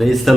Praise the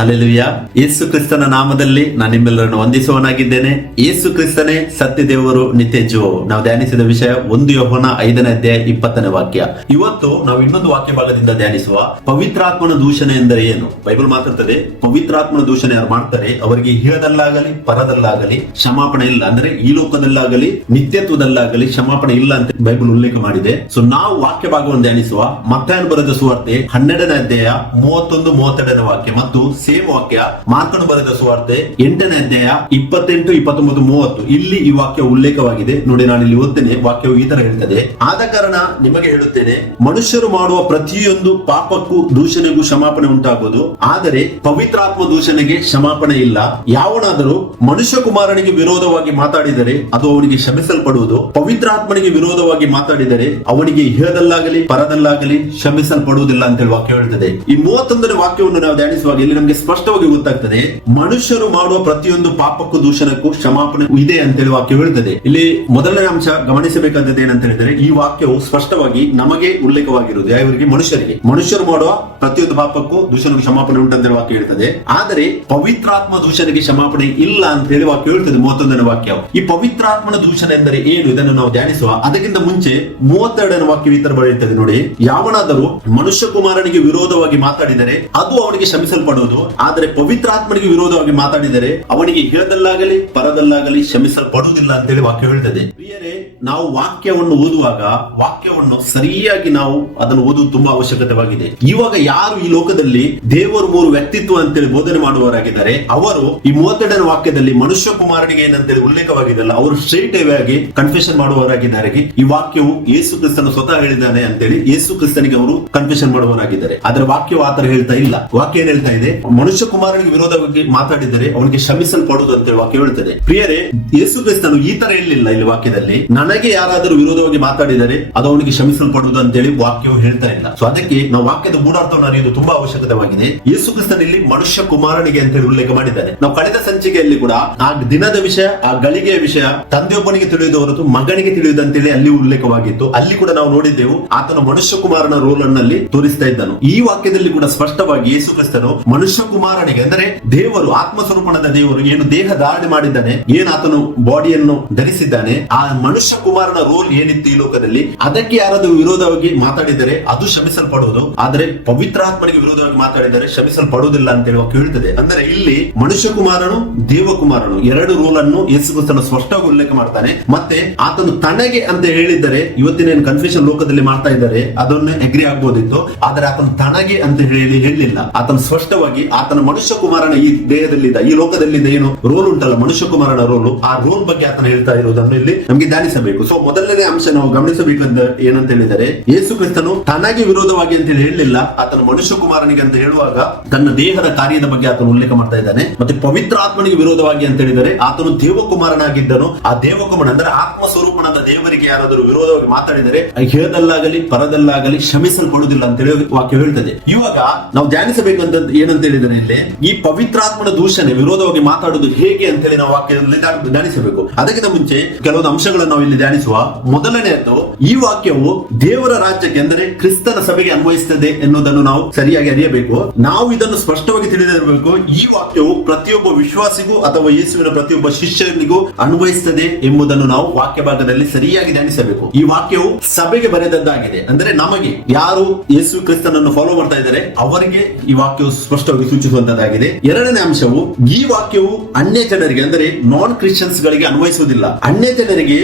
hallelujah ಯೇಸು ಕ್ರಿಸ್ತನ ನಾಮದಲ್ಲಿ ನಾನು ನಿಮ್ಮೆಲ್ಲರನ್ನು ವಂದಿಸುವನಾಗಿದ್ದೇನೆ ಯೇಸು ಕ್ರಿಸ್ತನೇ ಸತ್ಯ ದೇವರು ನಿತ್ಯ ನಾವು ಧ್ಯಾನಿಸಿದ ವಿಷಯ ಒಂದು ಯೋಹನ ಐದನೇ ಅಧ್ಯಾಯ ಇಪ್ಪತ್ತನೇ ವಾಕ್ಯ. ಇವತ್ತು ನಾವು ಇನ್ನೊಂದು ವಾಕ್ಯ ಭಾಗದಿಂದ ಧ್ಯಾನಿಸುವ ಪವಿತ್ರಾತ್ಮನ ದೂಷಣೆ ಎಂದರೆ ಏನು? ಬೈಬಲ್ ಮಾತಾಡ್ತದೆ ಪವಿತ್ರಾತ್ಮನ ದೂಷಣೆ ಯಾರು ಮಾಡ್ತಾರೆ? ಅವರಿಗೆ ಹೇಳದಲ್ಲಾಗಲಿ ಪರದಲ್ಲಾಗಲಿ ಕ್ಷಮಾಪಣೆ ಇಲ್ಲ. ಅಂದ್ರೆ ಈ ಲೋಕದಲ್ಲಾಗಲಿ, ನಿತ್ಯತ್ವದಲ್ಲಾಗಲಿ ಕ್ಷಮಾಪಣೆ ಇಲ್ಲ ಅಂತ ಬೈಬಲ್ ಉಲ್ಲೇಖ ಮಾಡಿದೆ. ಸೊ ನಾವು ವಾಕ್ಯ ಭಾಗವನ್ನು ಧ್ಯಾನಿಸುವ ಮತ್ತಾಯನ ಬರೆದ ಸುವಾರ್ತೆ ಹನ್ನೆರಡನೇ ಅಧ್ಯಾಯ ಮೂವತ್ತೊಂದು, ಮೂವತ್ತೆರಡನೇ ವಾಕ್ಯ. ಮತ್ತು ಸೇಮ್ ವಾಕ್ಯ ಮಾರ್ಕನು ಬರೆದ ಸುವಾರ್ತೆ ಎಂಟನೇ ಅಧ್ಯಾಯ ಇಪ್ಪತ್ತೆಂಟು, ಇಪ್ಪತ್ತೊಂಬತ್ತು, ಮೂವತ್ತು. ಇಲ್ಲಿ ಈ ವಾಕ್ಯ ಉಲ್ಲೇಖವಾಗಿದೆ. ನೋಡಿ ನಾನು ಇಲ್ಲಿ ಓದ್ತೇನೆ. ವಾಕ್ಯವು ಈ ತರ ಹೇಳ್ತದೆ. ಆದ ಕಾರಣ ನಿಮಗೆ ಹೇಳುತ್ತೇನೆ, ಮನುಷ್ಯರು ಮಾಡುವ ಪ್ರತಿಯೊಂದು ಪಾಪಕ್ಕೂ ದೂಷಣೆಗೂ ಕ್ಷಮಾಪಣೆ ಉಂಟಾಗುವುದು. ಆದರೆ ಪವಿತ್ರಾತ್ಮ ದೂಷಣೆಗೆ ಕ್ಷಮಾಪಣೆ ಇಲ್ಲ. ಯಾವನಾದರೂ ಮನುಷ್ಯ ಕುಮಾರನಿಗೆ ವಿರೋಧವಾಗಿ ಮಾತಾಡಿದರೆ ಅದು ಅವನಿಗೆ ಕ್ಷಮಿಸಲ್ಪಡುವುದು. ಪವಿತ್ರಾತ್ಮನಿಗೆ ವಿರೋಧವಾಗಿ ಮಾತಾಡಿದರೆ ಅವನಿಗೆ ಇಹದಲ್ಲಾಗಲಿ, ಪರದಲ್ಲಾಗಲಿ ಕ್ಷಮಿಸಲ್ಪಡುವುದಿಲ್ಲ ಅಂತ ಹೇಳಿ ವಾಕ್ಯ ಹೇಳ್ತದೆ. ಈ ಮೂವತ್ತೊಂದನೇ ವಾಕ್ಯವನ್ನು ನಾವು ಧ್ಯಾನಿಸುವಾಗ ಇಲ್ಲಿ ನಮಗೆ ಸ್ಪಷ್ಟವಾಗಿ ಗೊತ್ತಾಗ್ತದೆ, ಮನುಷ್ಯರು ಮಾಡುವ ಪ್ರತಿಯೊಂದು ಪಾಪಕ್ಕೂ ದೂಷಣಕ್ಕೂ ಕ್ಷಮಾಪಣೆ ಇದೆ ಅಂತ ಹೇಳಿ ವಾಕ್ಯ ಹೇಳುತ್ತದೆ ಇಲ್ಲಿ ಮೊದಲನೇ ಅಂಶ ಗಮನಿಸಬೇಕಾದದ್ದು ಏನಂತ ಹೇಳಿದ್ರೆ ಈ ವಾಕ್ಯವು ಸ್ಪಷ್ಟವಾಗಿ ನಮಗೆ ಉಲ್ಲೇಖವಾಗಿರುವುದು ಯಾವರಿಗೆ ಮನುಷ್ಯರಿಗೆ. ಮನುಷ್ಯರು ಮಾಡುವ ಪ್ರತಿಯೊಂದು ಪಾಪಕ್ಕೂ ದೂಷಣಕ್ಕೂ ಕ್ಷಮಾಪಣೆ ಉಂಟಂತ ಹೇಳಿ ವಾಕ್ಯ ಹೇಳ್ತದೆ. ಆದರೆ, ಪವಿತ್ರಾತ್ಮ ದೂಷಣೆಗೆ ಕ್ಷಮಾಪಣೆ ಇಲ್ಲ ಅಂತ ಹೇಳಿ ವಾಕ್ಯ ಹೇಳ್ತದೆ ಮೂವತ್ತೊಂದನೇ ವಾಕ್ಯ ಈ ಪವಿತ್ರಾತ್ಮನ ದೂಷಣೆ ಎಂದರೆ ಏನು? ಇದನ್ನು ನಾವು ಧ್ಯಾನಿಸುವ. ಅದಕ್ಕಿಂತ ಮುಂಚೆ ಮೂವತ್ತೆರಡನೇ ವಾಕ್ಯ ಈ ತರ ಬರೆಯುತ್ತದೆ ನೋಡಿ. ಯಾವನಾದರೂ ಮನುಷ್ಯ ಕುಮಾರನಿಗೆ ವಿರೋಧವಾಗಿ ಮಾತಾಡಿದರೆ, ಅದು ಅವನಿಗೆ ಕ್ಷಮಿಸಲ್ಪಡುವುದು. ಆದರೆ ಪವಿತ್ರಾತ್ಮನಿಗೆ ವಿರೋಧವಾಗಿ ಮಾತಾಡಿದರೆ ಅವನಿಗೆ ಹೇಳದಲ್ಲಾಗಲಿ ಪರದಲ್ಲಾಗಲಿ ಕ್ಷಮಿಸಲ್ಪಡುವುದಿಲ್ಲ ಅಂತ ಹೇಳಿ ವಾಕ್ಯ ಹೇಳ್ತದೆ. ಪ್ರಿಯರೇ ನಾವು ವಾಕ್ಯವನ್ನು ಓದುವಾಗ ವಾಕ್ಯವನ್ನು ಸರಿಯಾಗಿ ನಾವು ಅದನ್ನು ಓದುವುದು ತುಂಬಾ ಅವಶ್ಯಕತೆವಾಗಿದೆ. ಇವಾಗ ಯಾರು ಈ ಲೋಕದಲ್ಲಿ ದೇವರು ಮೂರು ವ್ಯಕ್ತಿತ್ವ ಅಂತೇಳಿ ಬೋಧನೆ ಮಾಡುವವರಾಗಿದ್ದಾರೆ, ಅವರು ಈ ಮೂವತ್ತೆರಡನೇ ವಾಕ್ಯದಲ್ಲಿ ಮನುಷ್ಯ ಕುಮಾರನಿಗೆ ಏನಂತೇಳಿ ಉಲ್ಲೇಖವಾಗಿದೆಲ್ಲ ಅವರು ಸ್ಟ್ರೇಟ್ ಆಗಿ ಕನ್ಫೆಷನ್ ಮಾಡುವವರಾಗಿದ್ದಾರೆ. ಈ ವಾಕ್ಯವು ಯೇಸು ಕ್ರಿಸ್ತನು ಸ್ವತಃ ಹೇಳಿದ್ದಾನೆ ಅಂತೇಳಿ ಯೇಸು ಕ್ರಿಸ್ತನಿಗೆ ಅವರು ಕನ್ಫೆಷನ್ ಮಾಡುವವರಾಗಿದ್ದಾರೆ. ಆದ್ರೆ ವಾಕ್ಯವು ಆತರ ಹೇಳ್ತಾ ಇಲ್ಲ. ವಾಕ್ಯ ಏನ್ ಹೇಳ್ತಾ ಇದೆ? ಮನುಷ್ಯ ಕುಮಾರನಿಗೆ ವಿರೋಧವಾಗಿ ಮಾತಾಡಿದರೆ ಅವನಿಗೆ ಶ್ರಮಿಸಲ್ಪಡುವುದು ಅಂತೇಳಿ ವಾಕ್ಯ ಹೇಳ್ತದೆ. ಪ್ರಿಯರೇ, ಯೇಸು ಕ್ರಿಸ್ತನು ಈ ತರ ಹೇಳಿಲ್ಲ ಇಲ್ಲಿ ವಾಕ್ಯದಲ್ಲಿ. ನನಗೆ ಯಾರಾದರೂ ವಿರೋಧವಾಗಿ ಮಾತಾಡಿದರೆ ಅದು ಅವನಿಗೆ ಶ್ರಮಿಸಲ್ಪಡುವುದು ಅಂತೇಳಿ ವಾಕ್ಯವು ಹೇಳ್ತಾ ಇಲ್ಲ. ಸೊ ಅದಕ್ಕೆ ನಾವು ವಾಕ್ಯದ ಮೂಢಾರ್ಥವನ್ನು ಅರಿಯುವುದು ತುಂಬಾ ಅವಶ್ಯಕತೆವಾಗಿದೆ ಯೇಸು ಕ್ರಿಸ್ತನಲ್ಲಿ ಮನುಷ್ಯ ಕುಮಾರನಿಗೆ ಅಂತ ಹೇಳಿ ಉಲ್ಲೇಖ ಮಾಡಿದ್ದಾರೆ. ನಾವು ಕಳೆದ ಸಂಚಿಕೆಯಲ್ಲಿ ಕೂಡ ಆ ದಿನದ ವಿಷಯ, ಆ ಗಳಿಗೆಯ ವಿಷಯ, ತಂದೆಯೊಬ್ಬನಿಗೆ ತಿಳಿಯುವುದು ಹೊರತು ಮಗನಿಗೆ ತಿಳಿಯುವುದಂತೇಳಿ ಅಲ್ಲಿ ಉಲ್ಲೇಖವಾಗಿತ್ತು. ಅಲ್ಲಿ ಕೂಡ ನಾವು ನೋಡಿದ್ದೆವು, ಆತನ ಮನುಷ್ಯ ಕುಮಾರನ ರೋಲ್ ಅನ್ನಲ್ಲಿ ತೋರಿಸ್ತಾ ಇದ್ದನು. ಈ ವಾಕ್ಯದಲ್ಲಿ ಕೂಡ ಸ್ಪಷ್ಟವಾಗಿ ಯೇಸು ಕ್ರಿಸ್ತನು ಮನುಷ್ಯ ಕುಮಾರನಿಗೆ, ಅಂದರೆ ದೇವರು ಆತ್ಮ ಸ್ವರೂಪಣದ ದೇವರು ಏನು ದೇಹ ಧಾರಣೆ ಮಾಡಿದ್ದಾನೆ, ಏನು ಆತನು ಬಾಡಿಯನ್ನು ಧರಿಸಿದ್ದಾನೆ, ಆ ಮನುಷ್ಯ ಕುಮಾರನ ರೋಲ್ ಏನಿತ್ತು ಈ ಲೋಕದಲ್ಲಿ? ಅದಕ್ಕೆ ಯಾರಾದರೂ ವಿರೋಧವಾಗಿ ಮಾತಾಡಿದರೆ ಅದು ಶ್ರಮಿಸಲ್ಪಡುವುದು ಆದರೆ ಪವಿತ್ರಾತ್ಮನಿಗೆ ವಿರೋಧವಾಗಿ ಮಾತಾಡಿದರೆ ಶ್ರಮಿಸಲ್ಪಡುವುದಿಲ್ಲ ಅಂತ ಹೇಳುವ ಕೇಳ್ತದೆ ಅಂದರೆ ಇಲ್ಲಿ ಮನುಷ್ಯ ಕುಮಾರನು ದೇವಕುಮಾರನು ಎರಡು ರೋಲ್ ಅನ್ನು ಯೇಸು ಕ್ರಿಸ್ತನು ಸ್ಪಷ್ಟವಾಗಿ ಉಲ್ಲೇಖ ಮಾಡ್ತಾನೆ. ಮತ್ತೆ ಆತನು ತನಗೆ ಅಂತ ಹೇಳಿದರೆ ಇವತ್ತಿನ ಕನ್ಫ್ಯೂಷನ್ ಲೋಕದಲ್ಲಿ ಮಾಡ್ತಾ ಇದ್ದಾರೆ, ಅದನ್ನು ಅಗ್ರಿ ಆಗ್ಬೋದಿತ್ತು. ಆದರೆ ಆತನು ತನಗೆ ಅಂತ ಹೇಳಿ ಹೇಳಿಲ್ಲ. ಆತನು ಸ್ಪಷ್ಟವಾಗಿ ಆತನ ಮನುಷ್ಯ ಕುಮಾರನ ಈ ದೇಹದಲ್ಲಿದ್ದ, ಈ ಲೋಕದಲ್ಲಿದ್ದ ಏನು ರೋಲ್ ಉಂಟಲ್ಲ ಮನುಷ್ಯ ಕುಮಾರನ ರೋಲ್ ಆ ರೋಲ್ ಬಗ್ಗೆ ಆತನ ಹೇಳ್ತಾ ಇರುವುದನ್ನು ಇಲ್ಲಿ ನಮಗೆ ಧ್ಯಾನಿಸಬೇಕು. ಸೊ ಮೊದಲನೇ ಅಂಶ ನಾವು ಗಮನಿಸಬೇಕಂತ ಏನಂತ ಹೇಳಿದರೆ, ಯೇಸು ಕ್ರಿಸ್ತನು ತನಗೆ ವಿರೋಧವಾಗಿ ಅಂತ ಹೇಳಿ ಹೇಳಲಿಲ್ಲ. ಆತನ ಮನುಷ್ಯ ಕುಮಾರನಿಗೆ ಅಂತ ಹೇಳುವಾಗ ತನ್ನ ದೇಹದ ಕಾರ್ಯದ ಬಗ್ಗೆ ಆತನು ಉಲ್ಲೇಖ ಮಾಡ್ತಾ ಇದ್ದಾನೆ. ಮತ್ತೆ ಪವಿತ್ರ ಆತ್ಮನಿಗೆ ವಿರೋಧವಾಗಿ ಅಂತ ಹೇಳಿದರೆ, ಆತನು ದೇವಕುಮಾರನಾಗಿದ್ದನು. ಆ ದೇವಕುಮಾರ ಅಂದ್ರೆ ಆತ್ಮ ಸ್ವರೂಪನಾದ ದೇವರಿಗೆ ಯಾರಾದರೂ ವಿರೋಧವಾಗಿ ಮಾತಾಡಿದರೆ ಹೇಳದಲ್ಲಾಗಲಿ ಪರದಲ್ಲಾಗಲಿ ಶ್ರಮಿಸಲ್ಪಡುವುದಿಲ್ಲ ಅಂತ ಹೇಳಿ ವಾಕ್ಯ ಹೇಳ್ತದೆ. ಇವಾಗ ನಾವು ಧ್ಯಾನಿಸಬೇಕಂತ ಏನಂತ ಹೇಳಿದರೆ ಇಲ್ಲಿ, ಈ ಪವಿತ್ರಾತ್ಮನ ದೂಷಣೆ, ವಿರೋಧವಾಗಿ ಮಾತಾಡುವುದು ಹೇಗೆ ಅಂತ ಹೇಳಿ ನಾವು ವಾಕ್ಯದಲ್ಲಿ ಧ್ಯಾನ- ಧ್ಯಾನಿಸಬೇಕು. ಅದಕ್ಕಿಂತ ಮುಂಚೆ ಕೆಲವೊಂದು ಅಂಶಗಳನ್ನು ನಾವು ಇಲ್ಲಿ ಧ್ಯಾನಿಸುವ ಮೊದಲನೆಯದ್ದು ಈ ವಾಕ್ಯವು ದೇವರ ರಾಜ್ಯಕ್ಕೆ ಅಂದರೆ ಕ್ರಿಸ್ತನ ಸಭೆಗೆ ಅನ್ವಯಿಸುತ್ತದೆ ಎನ್ನುವುದನ್ನು ನಾವು ಸರಿಯಾಗಿ ಅರಿಯಬೇಕು. ನಾವು ಇದನ್ನು ಸ್ಪಷ್ಟವಾಗಿ ತಿಳಿದಿರಬೇಕು. ಈ ವಾಕ್ಯವು ಪ್ರತಿಯೊಬ್ಬ ವಿಶ್ವಾಸಿಗೂ ಅಥವಾ ಯೇಸುವಿನ ಪ್ರತಿಯೊಬ್ಬ ಶಿಷ್ಯನಿಗೂ ಅನ್ವಯಿಸುತ್ತದೆ ಎಂಬುದನ್ನು ನಾವು ವಾಕ್ಯ ಭಾಗದಲ್ಲಿ ಸರಿಯಾಗಿ ಧ್ಯಾನಿಸಬೇಕು. ಈ ವಾಕ್ಯವು ಸಭೆಗೆ ಬರೆದದ್ದಾಗಿದೆ. ಅಂದ್ರೆ ನಮಗೆ ಯಾರು ಯೇಸು ಕ್ರಿಸ್ತನನ್ನು ಫಾಲೋ ಮಾಡ್ತಾ ಇದ್ದಾರೆ, ಅವರಿಗೆ ಈ ವಾಕ್ಯವು ಸ್ಪಷ್ಟವಾಗಿ ಸೂಚಿಸುವಂತದ್ದಾಗಿದೆ. ಎರಡನೇ ಅಂಶವು ಈ ವಾಕ್ಯವು ಅನ್ಯ ಜನರಿಗೆ, ಅಂದರೆ ನಾನ್ ಕ್ರಿಶ್ಚಿಯನ್ಸ್ ಗಳಿಗೆ ಅನ್ವಯಿಸುವುದಿಲ್ಲ. ಅನ್ಯ ಜನರಿಗೆ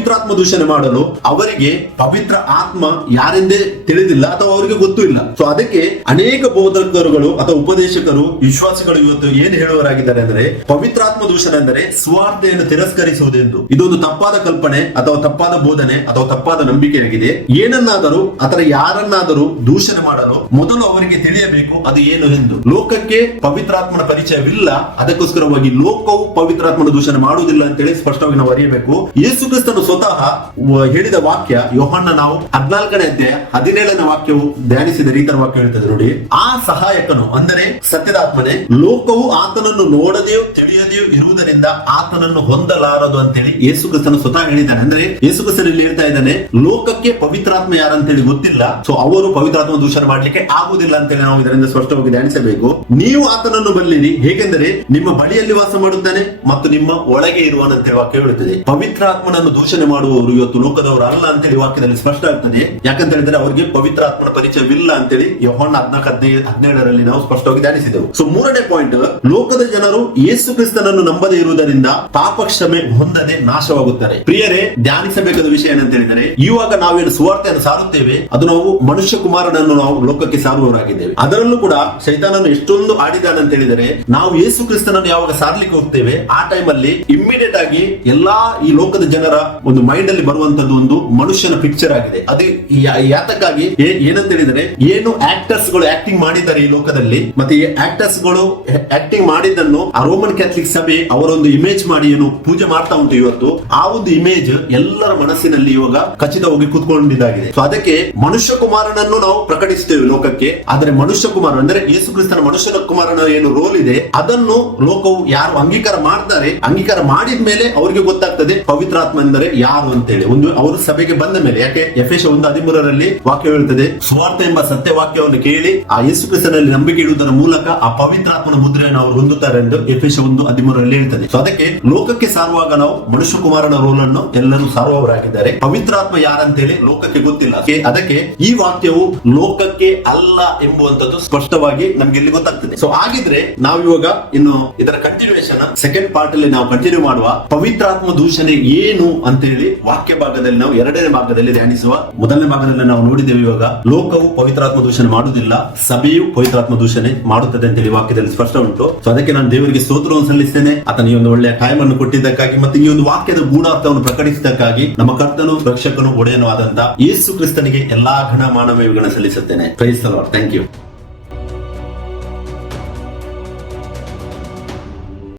ಪವಿತ್ರಾತ್ಮ ದೂಷಣೆ ಮಾಡಲು ಅವರಿಗೆ ಪವಿತ್ರ ಆತ್ಮ ಯಾರೆಂದೇ ತಿಳಿದಿಲ್ಲ ಅಥವಾ ಅವರಿಗೆ ಗೊತ್ತೂ ಇಲ್ಲ. ಸೊ ಅದಕ್ಕೆ ಅನೇಕ ಬೋಧಕರುಗಳು ಅಥವಾ ಉಪದೇಶಕರು, ವಿಶ್ವಾಸಿಗಳು ಇವತ್ತು ಏನು ಹೇಳುವರಾಗಿದ್ದಾರೆ ಅಂದ್ರೆ ಪವಿತ್ರಾತ್ಮ ದೂಷಣೆ ಅಂದರೆ ಸ್ವಾರ್ಥೆಯನ್ನು ತಿರಸ್ಕರಿಸುವುದೆಂದು. ಇದೊಂದು ತಪ್ಪಾದ ಕಲ್ಪನೆ ಅಥವಾ ತಪ್ಪಾದ ಬೋಧನೆ ಅಥವಾ ತಪ್ಪಾದ ನಂಬಿಕೆಯಾಗಿದೆ. ಏನನ್ನಾದರೂ ಅಥವಾ ಯಾರನ್ನಾದರೂ ದೂಷಣೆ ಮಾಡಲು ಮೊದಲು ಅವರಿಗೆ ತಿಳಿಯಬೇಕು ಅದು ಏನು ಎಂದು. ಲೋಕಕ್ಕೆ ಪವಿತ್ರಾತ್ಮನ ಪರಿಚಯವಿಲ್ಲ. ಅದಕ್ಕೋಸ್ಕರವಾಗಿ ಲೋಕವು ಪವಿತ್ರಾತ್ಮನ ದೂಷಣೆ ಮಾಡುವುದಿಲ್ಲ ಅಂತೇಳಿ ಸ್ಪಷ್ಟವಾಗಿ ನಾವು ಅರಿಯಬೇಕು. ಯೇಸು ಕ್ರಿಸ್ತನು ಸ್ವತಃ ಹೇಳಿದ ವಾಕ್ಯ ಯೋಹಣ್ಣ ನಾವು ಹದಿನಾಲ್ಕನೇ ಅಧ್ಯಾಯ ಹದಿನೇಳನೇ ವಾಕ್ಯವು ಧ್ಯಾನಿಸಿದ ರೀತಿಯ ವಾಕ್ಯ ಹೇಳ್ತದೆ ನೋಡಿ. ಆ ಸಹಾಯಕನು, ಅಂದರೆ ಸತ್ಯದಾತ್ಮನೆ, ಲೋಕವು ಆತನನ್ನು ನೋಡದೆಯೋ ತಿಳಿಯದೆಯೋ ಇರುವುದರಿಂದ ಆತನನ್ನು ಹೊಂದಲಾರದು ಅಂತೇಳಿ ಯೇಸು ಕ್ರಿಸ್ತನು ಸ್ವತಃ ಹೇಳಿದ್ದಾನೆ. ಅಂದ್ರೆ ಯೇಸು ಕ್ರಿಸ್ತನಲ್ಲಿ ಹೇಳ್ತಾ ಇದ್ದಾನೆ, ಲೋಕಕ್ಕೆ ಪವಿತ್ರಾತ್ಮ ಯಾರಂತೇಳಿ ಗೊತ್ತಿಲ್ಲ. ಸೊ ಅವರು ಪವಿತ್ರಾತ್ಮ ದೂಷಣೆ ಮಾಡ್ಲಿಕ್ಕೆ ಆಗುದಿಲ್ಲ ಅಂತೇಳಿ ನಾವು ಇದರಿಂದ ಸ್ಪಷ್ಟವಾಗಿ ಧ್ಯಾನಿಸಬೇಕು. ನೀವು ಆತನನ್ನು ಬಲ್ಲಿರಿ. ಹೇಗೆಂದರೆ, ನಿಮ್ಮ ಬಳಿಯಲ್ಲಿ ವಾಸ ಮಾಡುತ್ತಾನೆ ಮತ್ತು ನಿಮ್ಮ ಒಳಗೆ ಇರುವನಂತೆ ವಾಕ್ಯ ಹೇಳುತ್ತದೆ. ಪವಿತ್ರಾತ್ಮನನ್ನು ದೂಷಣೆ ಮಾಡುವವರು ಇವತ್ತು ಲೋಕದವರು ಅಲ್ಲ ಅಂತೇಳಿ ವಾಕ್ಯದಲ್ಲಿ ಸ್ಪಷ್ಟ ಆಗ್ತದೆ. ಯಾಕಂತ ಹೇಳಿದ್ರೆ ಅವರಿಗೆ ಪವಿತ್ರ ಆತ್ಮನ ಪರಿಚಯವಿಲ್ಲ ಅಂತೇಳಿ ಯೋಹಣ್ಣ ಹದಿನಾಲ್ಕು ಹದಿನೈದು ಹದಿನೇಳರಲ್ಲಿ ನಾವು ಸ್ಪಷ್ಟವಾಗಿ ಧ್ಯಾನಿಸಿದೆವು. ಸೊ ಮೂರನೇ ಪಾಯಿಂಟ್ ಲೋಕದ ಜನರು ಯೇಸು ಕ್ರಿಸ್ತನನ್ನು ನಂಬದೇ ಇರುವುದರಿಂದ ಪಾಪ ಕ್ಷಮೆ ಹೊಂದದೆ ನಾಶವಾಗುತ್ತಾರೆ. ಪ್ರಿಯರೇ, ಧ್ಯಾನಿಸಬೇಕಾದ ವಿಷಯ ಏನಂತ ಹೇಳಿದರೆ, ಇವಾಗ ನಾವೇನು ಸುವಾರ್ತೆಯನ್ನು ಸಾರುತ್ತೇವೆ, ಅದು ನಾವು ಮನುಷ್ಯ ಕುಮಾರನನ್ನು ನಾವು ಲೋಕಕ್ಕೆ ಸಾರುವವರಾಗಿದ್ದೇವೆ. ಅದರಲ್ಲೂ ಕೂಡ ಶೈತಾನನ್ನು ಎಷ್ಟೊಂದು ಆಡಿದಾನೆ ಅಂತ ಹೇಳಿದರೆ, ನಾವು ಯೇಸು ಕ್ರಿಸ್ತನನ್ನು ಯಾವಾಗ ಸಾರ್ಲಿಕ್ಕೆ ಹೋಗ್ತೇವೆ, ಆ ಟೈಮ್ ಅಲ್ಲಿ ಇಮ್ಮಿಡಿಯೇಟ್ ಆಗಿ ಎಲ್ಲಾ ಈ ಲೋಕದ ಜನರ ಒಂದು ಮೈಂಡ್ ಅಲ್ಲಿ ಬರುವಂತದ್ದು ಒಂದು ಮನುಷ್ಯನ ಪಿಕ್ಚರ್ ಆಗಿದೆ. ಅದು ಯಾತಕ್ಕಾಗಿ ಏನಂತ ಹೇಳಿದ್ರೆ, ಏನು ಆಕ್ಟರ್ಸ್ಗಳು ಆಕ್ಟಿಂಗ್ ಮಾಡಿದ್ದಾರೆ ಈ ಲೋಕದಲ್ಲಿ, ಮತ್ತೆ ಈ ಆಕ್ಟರ್ಸ್ಗಳು ಆಕ್ಟಿಂಗ್ ಮಾಡಿದ್ದನ್ನು ಆ ರೋಮನ್ ಕ್ಯಾಥಲಿಕ್ ಸಭೆ ಅವರೊಂದು ಇಮೇಜ್ ಮಾಡಿ ಏನು ಪೂಜೆ ಮಾಡ್ತಾ ಉಂಟು ಇವತ್ತು. ಆ ಒಂದು ಇಮೇಜ್ ಎಲ್ಲರ ಮನಸ್ಸಿನಲ್ಲಿ ಇವಾಗ ಖಚಿತವಾಗಿ ಕುತ್ಕೊಂಡಿದ್ದಾಗಿದೆ. ಸೊ ಅದಕ್ಕೆ ಮನುಷ್ಯ ಕುಮಾರನನ್ನು ನಾವು ಪ್ರಕಟಿಸ್ತೇವೆ ಲೋಕಕ್ಕೆ. ಆದರೆ ಮನುಷ್ಯ ಕುಮಾರ ಅಂದ್ರೆ ಯೇಸು ಕ್ರಿಸ್ತನ ಮನುಷ್ಯನ ಕುಮಾರನ ಏನು ರೋಲ್ ಇದೆ, ಅದನ್ನು ಲೋಕವು ಯಾರು ಅಂಗೀಕಾರ ಮಾಡ್ತಾರೆ, ಅಂಗೀಕಾರ ಮಾಡಿದ ಮೇಲೆ ಅವರಿಗೆ ಗೊತ್ತಾಗ್ತದೆ ಪವಿತ್ರಾತ್ಮ ಎಂದರೆ ಯಾರು ಅಂತೇಳಿ. ಒಂದು ಅವರು ಸಭೆಗೆ ಬಂದ ಮೇಲೆ, ಯಾಕೆ? ಯಫೇಶ ಒಂದು ಹದಿಮೂರರಲ್ಲಿ ವಾಕ್ಯ ಹೇಳುತ್ತದೆ ಸ್ವಾರ್ಥ ಎಂಬ ಸತ್ಯ ವಾಕ್ಯವನ್ನು ಕೇಳಿ ಆ ಯೇಸು ಕ್ರಿಸ್ತನಲ್ಲಿ ನಂಬಿಕೆ ಇಡುವುದರ ಮೂಲಕ ಆ ಪವಿತ್ರಾತ್ಮನ ಮುದ್ರೆಯನ್ನು ಅವರು ಹೊಂದುತ್ತಾರೆ ಎಂದು ಯಫೇಶ ಒಂದು ಹದಿಮೂರರಲ್ಲಿ ಹೇಳ್ತದೆ. ಸೊ ಅದಕ್ಕೆ ಲೋಕಕ್ಕೆ ಸಾರುವಾಗ ನಾವು ಮನುಷ್ಯ ಕುಮಾರನ ರೋಲ್ ಅನ್ನು ಎಲ್ಲರೂ ಸಾರುವವರಾಗಿದ್ದಾರೆ. ಪವಿತ್ರಾತ್ಮ ಯಾರಂತೇಳಿ ಲೋಕಕ್ಕೆ ಗೊತ್ತಿಲ್ಲ. ಅದಕ್ಕೆ- ಈ ವಾಕ್ಯವು ಲೋಕಕ್ಕೆ ಅಲ್ಲ ಎಂಬುವಂತದ್ದು ಸ್ಪಷ್ಟವಾಗಿ ನಮ್ಗೆ ಇಲ್ಲಿ ಗೊತ್ತಾಗ್ತದೆ. ಸೊ ಆಗಿದ್ರೆ ನಾವು ಇವಾಗ ಇನ್ನು ಇದರ ಕಂಟಿನ್ಯೂಯೇಷನ್ ಸೆಕೆಂಡ್ ಪಾರ್ಟ್ ಅಲ್ಲಿ ನಾವು ಕಂಟಿನ್ಯೂ ಮಾಡುವ ಪವಿತ್ರಾತ್ಮ ದೂಷಣೆ ಏನು ಅಂತೇಳಿ ವಾಕ್ಯ ಭಾಗದಲ್ಲಿ ನಾವು ಎರಡನೇ ಭಾಗದಲ್ಲಿ ಧ್ಯಾನಿಸುವ ಮೊದಲನೇ ಭಾಗದಲ್ಲಿ ನಾವು ನೋಡಿದ್ದೇವೆ ಇವಾಗ, ಲೋಕವು ಪವಿತ್ರಾತ್ಮ ದೂಷಣೆ ಮಾಡುವುದಿಲ್ಲ, ಸಭೆಯು ಪವಿತ್ರಾತ್ಮ ದೂಷಣೆ ಮಾಡುತ್ತದೆ ಅಂತ ಹೇಳಿ ವಾಕ್ಯದಲ್ಲಿ ಸ್ಪಷ್ಟ ಉಂಟು. ಸೊ ಅದಕ್ಕೆ ನಾನು ದೇವರಿಗೆ ಸ್ತೋತ್ರವನ್ನು ಸಲ್ಲಿಸ್ತೇನೆ. ಆತನ ಈ ಒಂದು ಒಳ್ಳೆಯ ಟೈಮ್ ಕೊಟ್ಟಿದ್ದಕ್ಕಾಗಿ ಮತ್ತು ಈ ಒಂದು ವಾಕ್ಯದ ಗೂಢಾರ್ಥವನ್ನು ಪ್ರಕಟಿಸಿದ್ದಕ್ಕಾಗಿ ನಮ್ಮ ಕರ್ತನು, ರಕ್ಷಕನು, ಒಡೆಯನು ಆದಂತ ಯೇಸು ಕ್ರಿಸ್ತನಿಗೆ ಎಲ್ಲಾ ಘನ ಮಾನವ ಸಲ್ಲಿಸುತ್ತೇನೆ. Price thank you